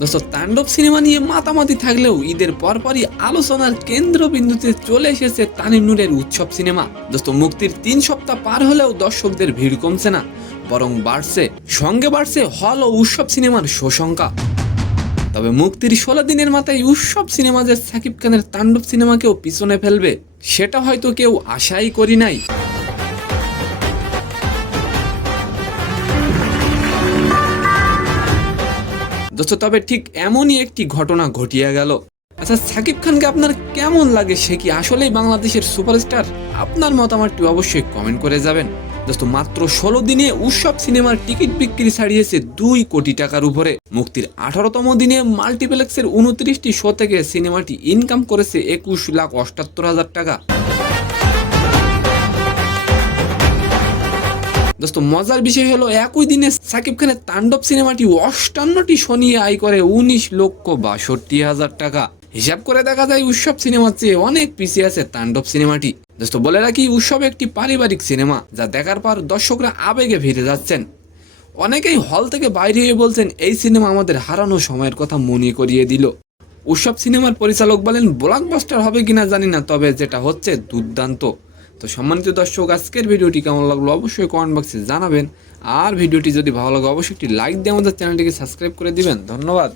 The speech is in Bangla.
দোস্ত তাণ্ডব সিনেমা নিয়ে মাতামাতি থাকলেও ঈদের পরপরই আলোচনার কেন্দ্রবিন্দুতে চলে এসেছে তানিম নূরের উৎসব সিনেমা। দোস্ত মুক্তির 3 সপ্তাহ পার হলেও দর্শকদের ভিড় কমছে না, বরং সঙ্গে বাড়ছে হল ও উৎসব সিনেমার শো সংখ্যা। তবে মুক্তির 16 দিনের মাথায় উৎসব সিনেমা যে সাকিব খানের তাণ্ডব সিনেমাকেও পিছনে ফেলবে, সেটা হয়তো কেউ আশাই করি নাই। দোস্ত তবে ঠিক এমনই একটি ঘটনা ঘটিয়ে গেল। আচ্ছা, সাকিব খানকে আপনার কেমন লাগে? সে কি আসলেই বাংলাদেশের সুপারস্টার? আপনার মতামতটি অবশ্যই কমেন্ট করে যাবেন। দোস্ত মাত্র 16 দিনে উৎসব সিনেমার টিকিট বিক্রি ছাড়িয়েছে 2 কোটি টাকার উপরে। মুক্তির 18তম দিনে মাল্টিপ্লেক্সের 29টি শো থেকে সিনেমাটি ইনকাম করেছে 21,78,000 টাকা। দোস্ত মজার বিষয় হলো, একই দিনে সাকিব খানের তাণ্ডব সিনেমাটি 58টি শো নিয়ে আয় করে 19,62,000 টাকা। হিসাব করে দেখা যায় উৎসব সিনেমার চেয়ে অনেক পিছিয়ে আছে তাণ্ডব সিনেমাটি। দোস্ত বলে রাখি, উৎসব একটি পারিবারিক সিনেমা, যা দেখার পর দর্শকরা আবেগে ফিরে যাচ্ছেন। অনেকেই হল থেকে বাইরে হয়ে বলছেন, এই সিনেমা আমাদের হারানো সময়ের কথা মনে করিয়ে দিল। উৎসব সিনেমার পরিচালক বলেন, ব্লকবাস্টার হবে কিনা জানি না, তবে যেটা হচ্ছে দুর্দান্ত। তো সম্মানিত দর্শক, আজকের ভিডিওটি কেমন লাগলো অবশ্যই কমেন্ট বক্সে জানাবেন। আর ভিডিওটি যদি ভালো লাগে অবশ্যই একটি লাইক দিয়ে আমাদের চ্যানেলটিকে সাবস্ক্রাইব করে দিবেন। ধন্যবাদ।